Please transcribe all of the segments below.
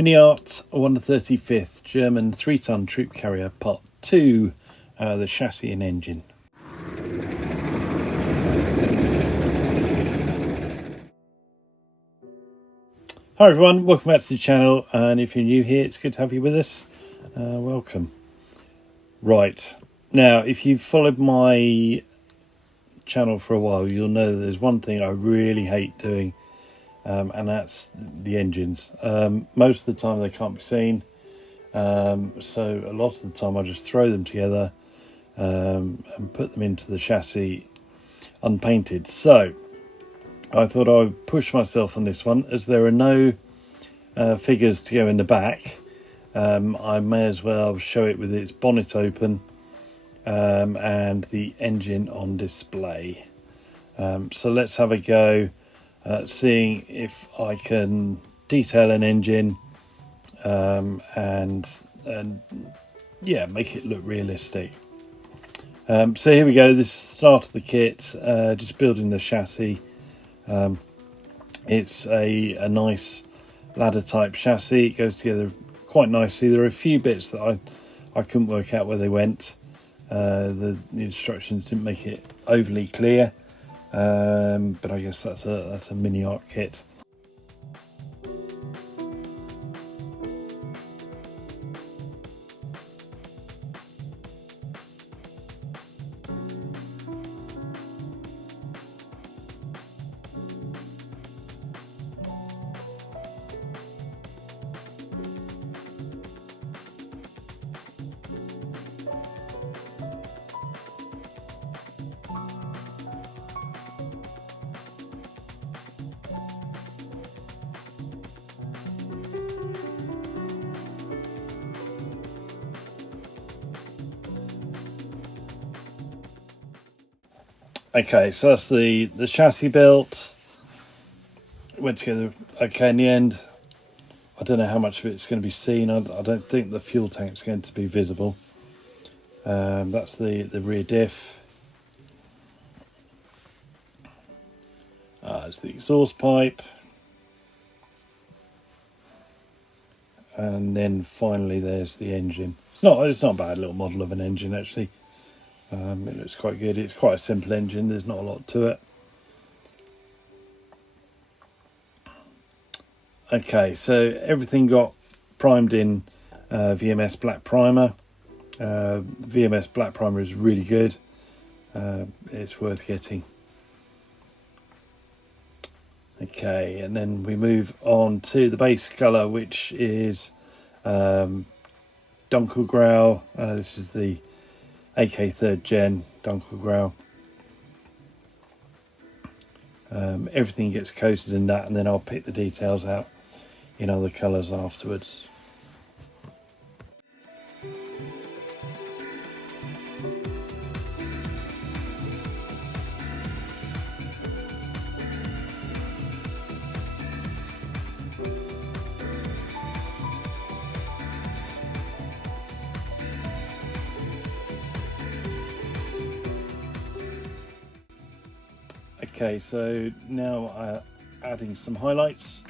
Miniart 135th German 3-ton troop carrier Part 2, the chassis and engine. Hi everyone, welcome back to the channel, and if you're new here, it's good to have you with us. Welcome. Right, now if you've followed my channel for a while, you'll know that there's one thing I really hate doing, and that's the engines. Most of the time they can't be seen, so a lot of the time I just throw them together and put them into the chassis unpainted. So I thought I would push myself on this one, as there are no figures to go in the back. I may as well show it with its bonnet open and the engine on display. So let's have a go at seeing if I can detail an engine and yeah, make it look realistic. So here we go, this is the start of the kit, just building the chassis. It's a nice ladder type chassis. It goes together quite nicely. There are a few bits that I couldn't work out where they went. The instructions didn't make it overly clear, but I guess that's a Miniart kit. Okay, so that's the chassis built. Went together okay in the end. I don't know how much of it's going to be seen. I don't think the fuel tank's going to be visible. That's the rear diff. It's the exhaust pipe. And then finally there's the engine. It's not a bad little model of an engine actually. It looks quite good. It's quite a simple engine, there's not a lot to it. Okay, so everything got primed in VMS black primer. VMS black primer is really good. It's worth getting. Okay, and then we move on to the base colour, which is Dunkelgrau. This is the AK 3rd Gen Dunkelgrau. Everything gets coated in that, and then I'll pick the details out in other colours afterwards. Okay, so now adding some highlights,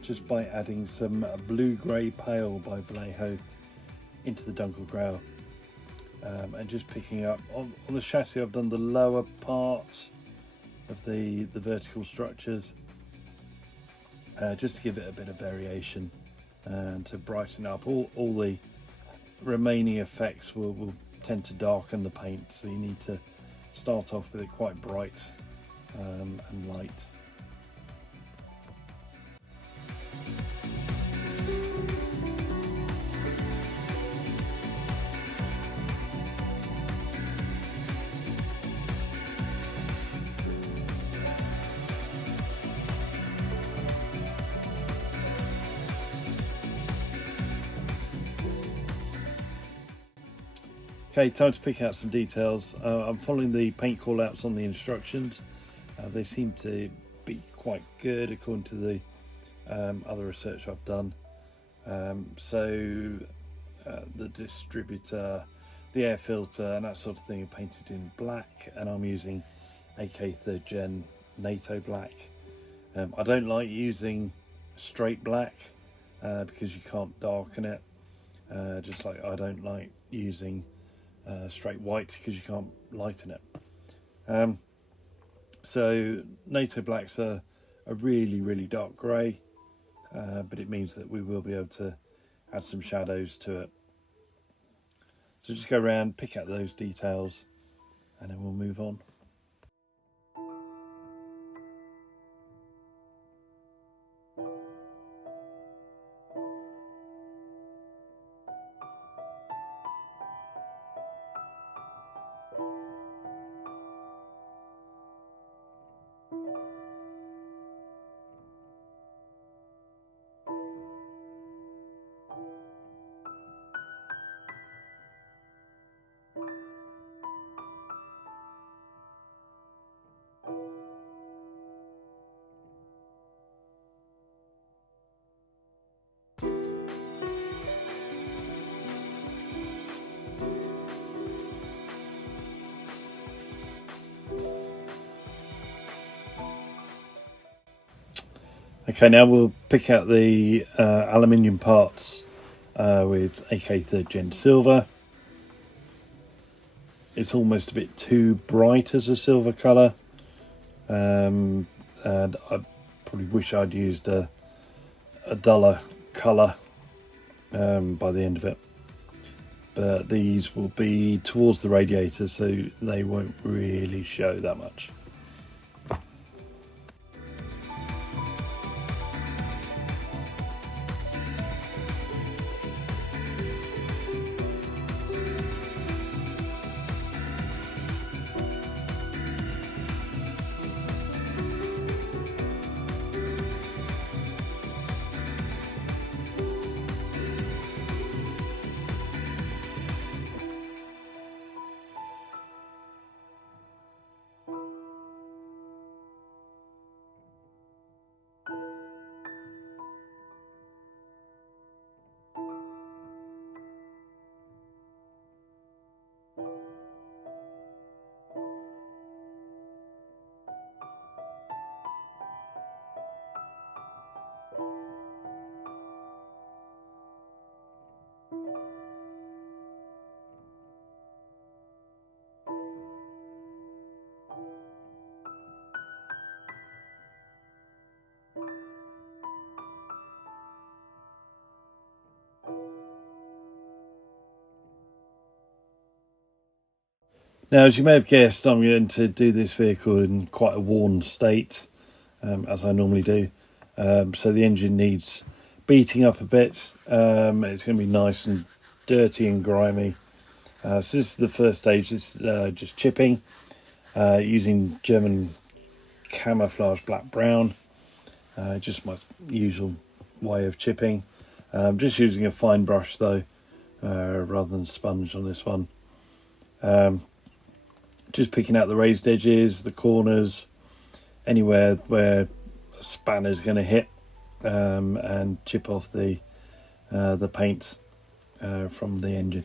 just by adding some blue grey pale by Vallejo into the Dunkelgrau, and just picking up on the chassis. I've done the lower part of the vertical structures, just to give it a bit of variation and to brighten up. All the remaining effects will tend to darken the paint, so you need to start off with it quite bright and light. Okay, time to pick out some details. I'm following the paint call outs on the instructions. They seem to be quite good according to the other research I've done. The distributor, the air filter and that sort of thing are painted in black, and I'm using AK 3rd Gen NATO black. I don't like using straight black. because you can't darken it, just like I don't like using straight white because you can't lighten it. So NATO blacks are a really dark grey, but it means that we will be able to add some shadows to it. So just go around, pick out those details, and then we'll move on. Okay, now we'll pick out the aluminium parts with AK 3rd Gen Silver. It's almost a bit too bright as a silver colour, and I probably wish I'd used a duller colour by the end of it. But these will be towards the radiator, so they won't really show that much. Now, as you may have guessed, I'm going to do this vehicle in quite a worn state, as I normally do. So the engine needs beating up a bit. It's going to be nice and dirty and grimy. So this is the first stage. It's just chipping, using German camouflage black brown. Just my usual way of chipping. Just using a fine brush though, rather than sponge on this one. Just picking out the raised edges, the corners, anywhere where a spanner's going to hit, and chip off the paint from the engine.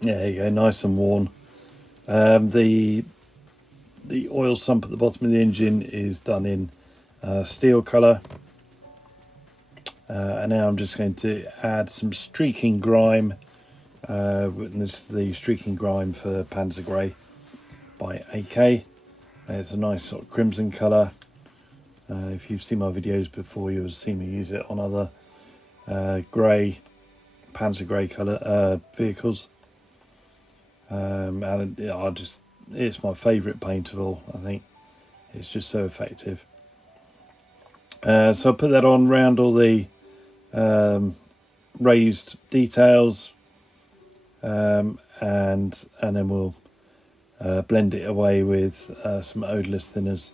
Yeah, there you go, nice and worn. The oil sump at the bottom of the engine is done in steel colour. And now I'm just going to add some streaking grime. This is the streaking grime for Panzer Grey by AK. It's a nice sort of crimson colour. If you've seen my videos before, you'll have seen me use it on other grey, Panzer Grey colour vehicles. And it's my favourite paint of all. I think it's just so effective. So I put that on around all the raised details, and then we'll blend it away with some odourless thinners.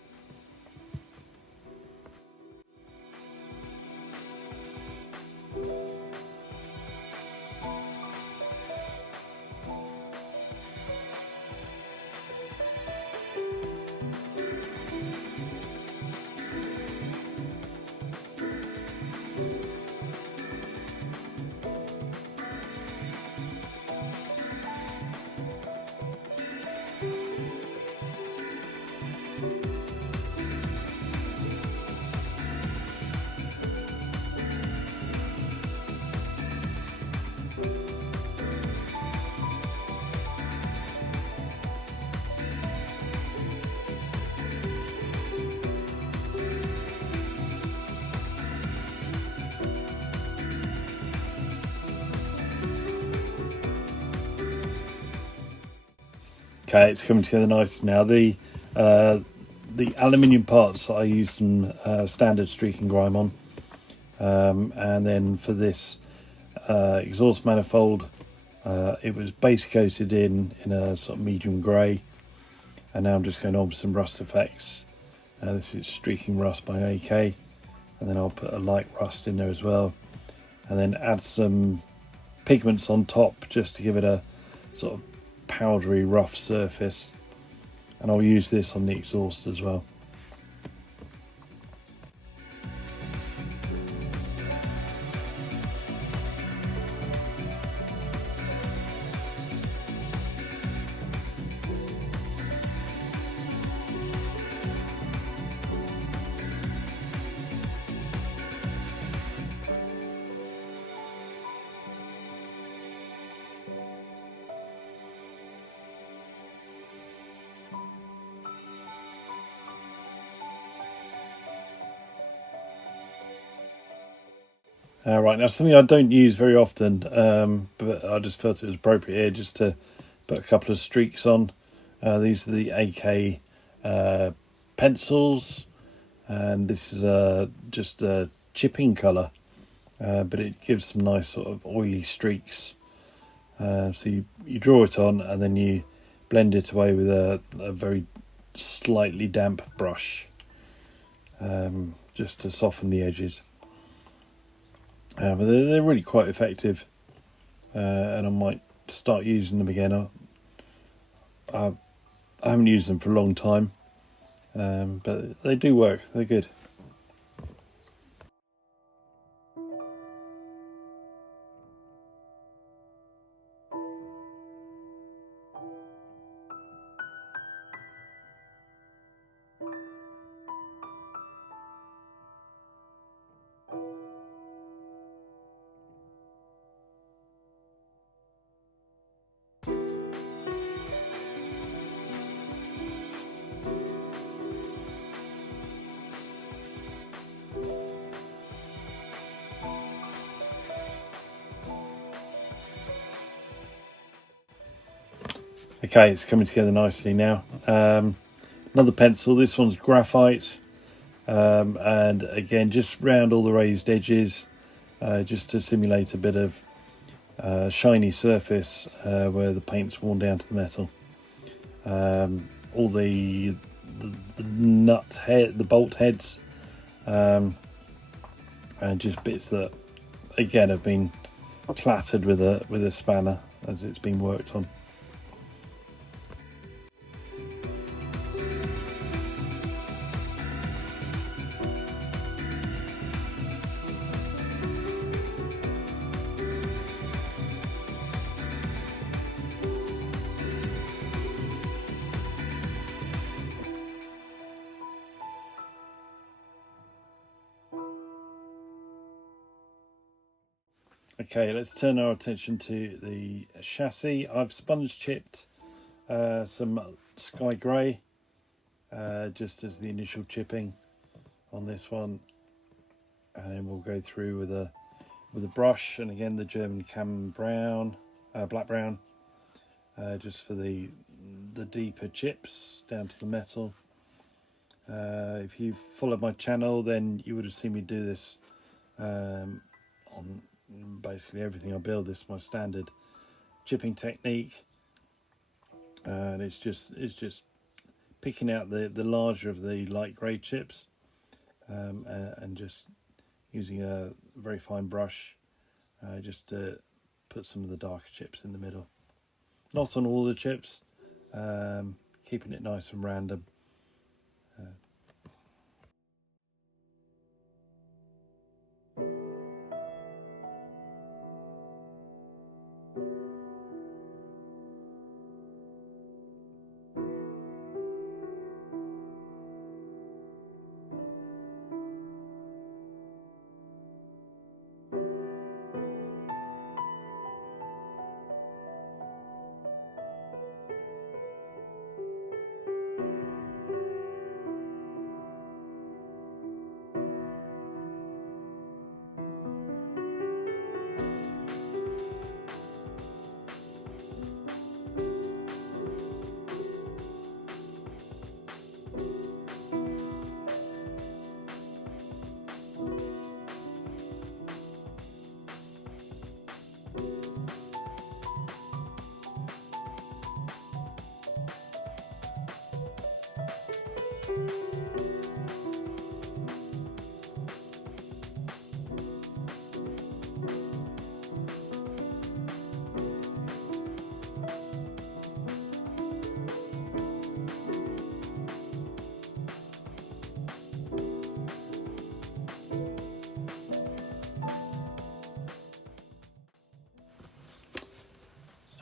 Okay, it's coming together nicely now. The aluminium parts, I use some standard streaking grime on, and then for this exhaust manifold, it was base coated in a sort of medium grey, and now I'm just going on with some rust effects. This is streaking rust by AK, and then I'll put a light rust in there as well, and then add some pigments on top just to give it a sort of powdery rough surface, and I'll use this on the exhaust as well. Right, now something I don't use very often, but I just felt it was appropriate here just to put a couple of streaks on. These are the AK pencils, and this is just a chipping colour, but it gives some nice sort of oily streaks. So you draw it on and then you blend it away with a very slightly damp brush, just to soften the edges. But they're really quite effective, and I might start using them again. I haven't used them for a long time, but they do work. They're good. Okay, it's coming together nicely now. Another pencil, this one's graphite, and again just round all the raised edges, just to simulate a bit of shiny surface where the paint's worn down to the metal. All the bolt heads, and just bits that again have been clattered with a spanner as it's been worked on. Okay, let's turn our attention to the chassis. I've sponge chipped some sky grey just as the initial chipping on this one, and then we'll go through with a brush, and again the German cam brown, black brown, just for the deeper chips down to the metal. If you've followed my channel, then you would have seen me do this on basically everything I build. This is my standard chipping technique, and it's just picking out the larger of the light grey chips, and just using a very fine brush just to put some of the darker chips in the middle. Not on all the chips, keeping it nice and random.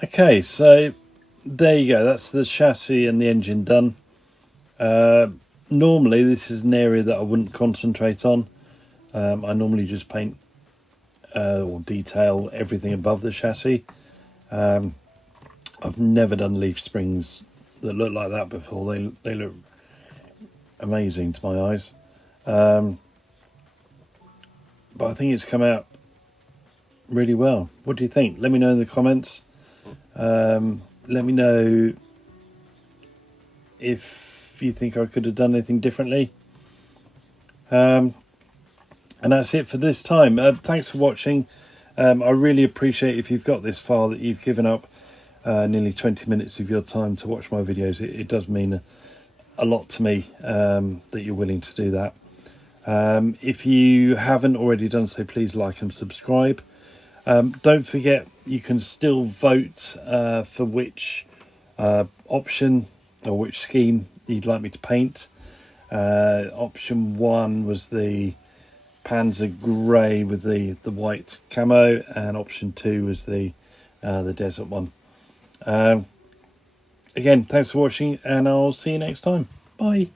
Okay, so there you go, that's the chassis and the engine done. Normally this is an area that I wouldn't concentrate on. I normally just paint or detail everything above the chassis. I've never done leaf springs that look like that before. They look amazing to my eyes. But I think it's come out really well. What do you think? Let me know in the comments. Let me know if you think I could have done anything differently. And that's it for this time. Thanks for watching. I really appreciate if you've got this far, that you've given up nearly 20 minutes of your time to watch my videos. It does mean a lot to me that you're willing to do that. If you haven't already done so, please like and subscribe. Don't forget, you can still vote for which option or which scheme you'd like me to paint. Option 1 was the Panzer Grey with the white camo, and option 2 was the desert one. Again, thanks for watching, and I'll see you next time. Bye.